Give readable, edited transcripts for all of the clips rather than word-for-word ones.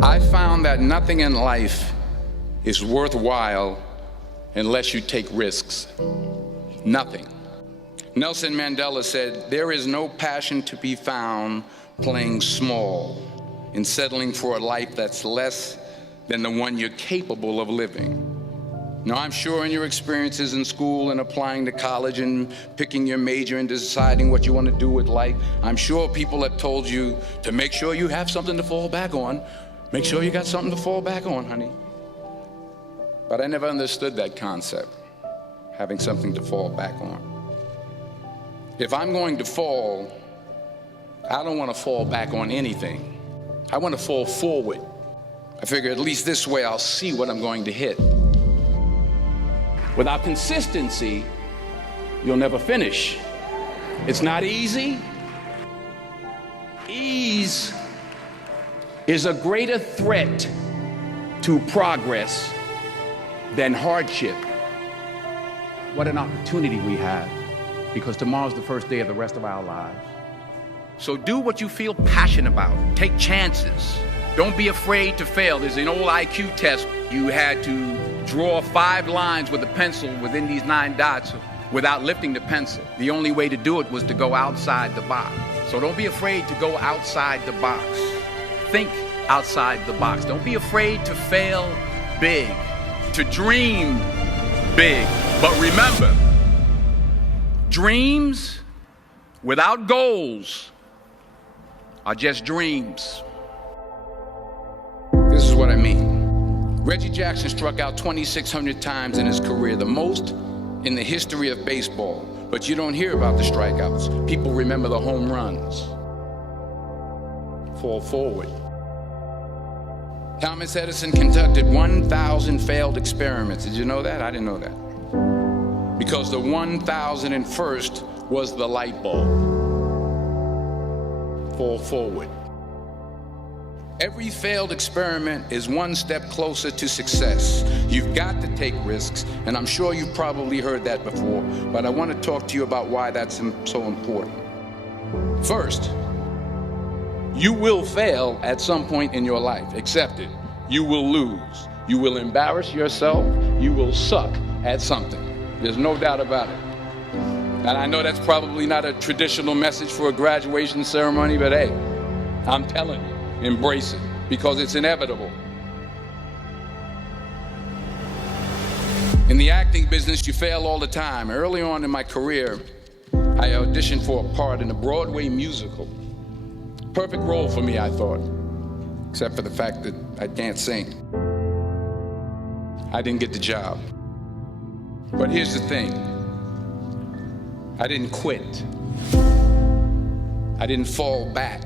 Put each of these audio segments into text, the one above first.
I found that nothing in life is worthwhile unless you take risks. Nothing. Nelson Mandela said, "There is no passion to be found playing small and settling for a life that's less than the one you're capable of living." Now, I'm sure in your experiences in school and applying to college and picking your major and deciding what you want to do with life, I'm sure people have told you to make sure you have something to fall back on. Make sure you got something to fall back on, honey. But I never understood that concept, having something to fall back on. If I'm going to fall, I don't want to fall back on anything. I want to fall forward. I figure at least this way I'll see what I'm going to hit. Without consistency, you'll never finish. It's not easy. Ease is a greater threat to progress than hardship. What an opportunity we have, because tomorrow's the first day of the rest of our lives. So do what you feel passionate about. Take chances. Don't be afraid to fail. There's an old IQ test. You had to draw 5 lines with a pencil within these 9 dots without lifting the pencil. The only way to do it was to go outside the box. So don't be afraid to go outside the box. Think outside the box. Don't be afraid to fail big, to dream big. But remember, dreams without goals are just dreams. This is what I mean. Reggie Jackson struck out 2,600 times in his career, the most in the history of baseball. But you don't hear about the strikeouts. People remember the home runs. Fall forward. Thomas Edison conducted 1,000 failed experiments. Did you know that? I didn't know that. Because the 1,001st was the light bulb. Fall forward. Every failed experiment is one step closer to success. You've got to take risks, and I'm sure you've probably heard that before, but I want to talk to you about why that's so important. First, you will fail at some point in your life. Accept it. You will lose. You will embarrass yourself. You will suck at something. There's no doubt about it. And I know that's probably not a traditional message for a graduation ceremony, but hey, I'm telling you. Embrace it, because it's inevitable. In the acting business, you fail all the time. Early on in my career, I auditioned for a part in a Broadway musical. Perfect role for me, I thought, except for the fact that I can't sing. I didn't get the job. But here's the thing. I didn't quit. I didn't fall back.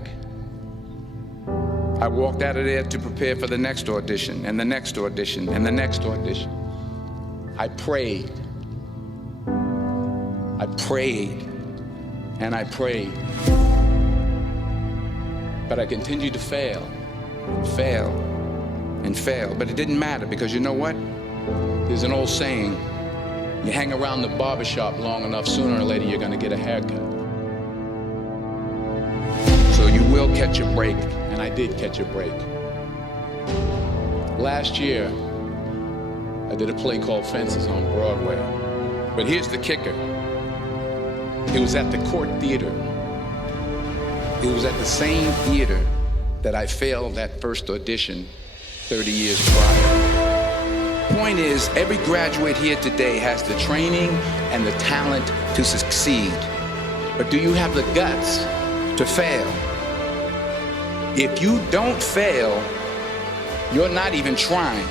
I walked out of there to prepare for the next audition, and the next audition, and the next audition. I prayed. I prayed, and I prayed. But I continued to fail, and fail. But it didn't matter, because you know what? There's an old saying, you hang around the barbershop long enough, sooner or later you're gonna get a haircut. So you will catch a break. And I did catch a break. Last year, I did a play called Fences on Broadway. But here's the kicker. It was at the Court Theater. It was at the same theater that I failed that first audition 30 years prior. Point is, every graduate here today has the training and the talent to succeed. But do you have the guts to fail? If you don't fail, you're not even trying.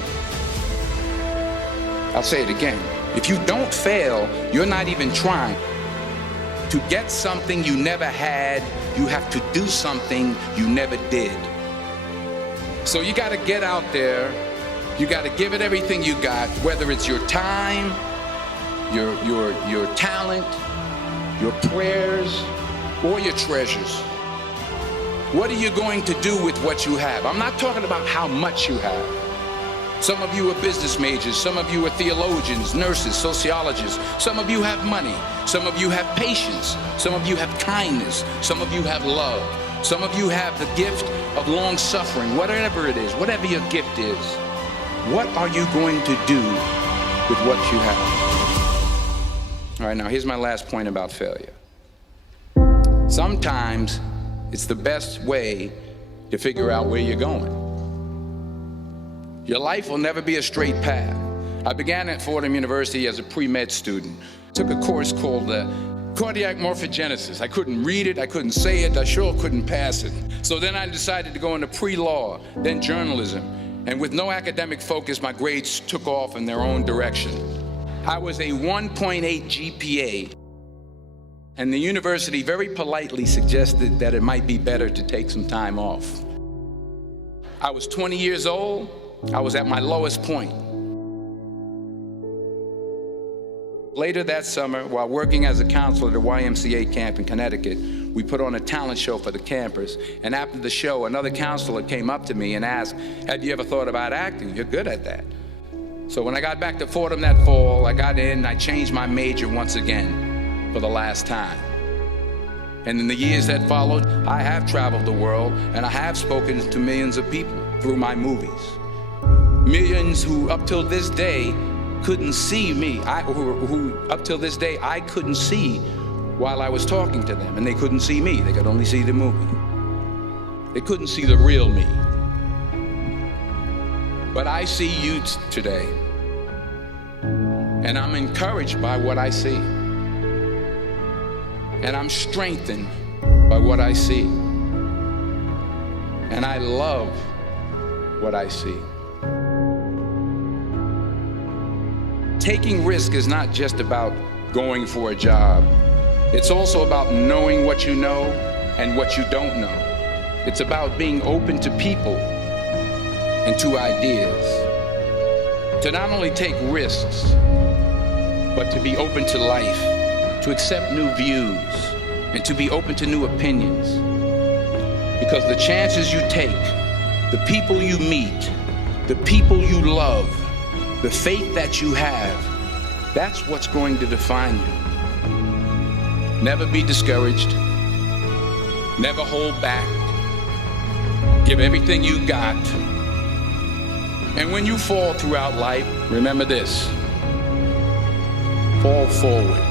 I'll say it again. If you don't fail, you're not even trying. To get something you never had, you have to do something you never did. So you got to get out there. You got to give it everything you got, whether it's your time, your talent, your prayers, or your treasures. What are you going to do with what you have? I'm not talking about how much you have. Some of you are business majors. Some of you are theologians, nurses, sociologists. Some of you have money. Some of you have patience. Some of you have kindness. Some of you have love. Some of you have the gift of long suffering, whatever it is, whatever your gift is. What are you going to do with what you have? All right, now here's my last point about failure. Sometimes it's the best way to figure out where you're going. Your life will never be a straight path. I began at Fordham University as a pre-med student. Took a course called cardiac morphogenesis. I couldn't read it, I couldn't say it, I sure couldn't pass it. So then I decided to go into pre-law, then journalism. And with no academic focus, my grades took off in their own direction. I was a 1.8 GPA, and the university very politely suggested that it might be better to take some time off. I was 20 years old, I was at my lowest point. Later that summer, while working as a counselor at a YMCA camp in Connecticut, we put on a talent show for the campers. And after the show, another counselor came up to me and asked, "Have you ever thought about acting? You're good at that." So when I got back to Fordham that fall, I got in and I changed my major once again for the last time. And in the years that followed, I have traveled the world and I have spoken to millions of people through my movies. Millions who up till this day couldn't see me, who up till this day I couldn't see while I was talking to them, and they couldn't see me, they could only see the movie. They couldn't see the real me. But I see you today, and I'm encouraged by what I see. And I'm strengthened by what I see. And I love what I see. Taking risk is not just about going for a job. It's also about knowing what you know and what you don't know. It's about being open to people and to ideas. To not only take risks, but to be open to life, to accept new views, and to be open to new opinions. Because the chances you take, the people you meet, the people you love, the faith that you have, that's what's going to define you. Never be discouraged. Never hold back. Give everything you got. And when you fall throughout life, remember this: fall forward.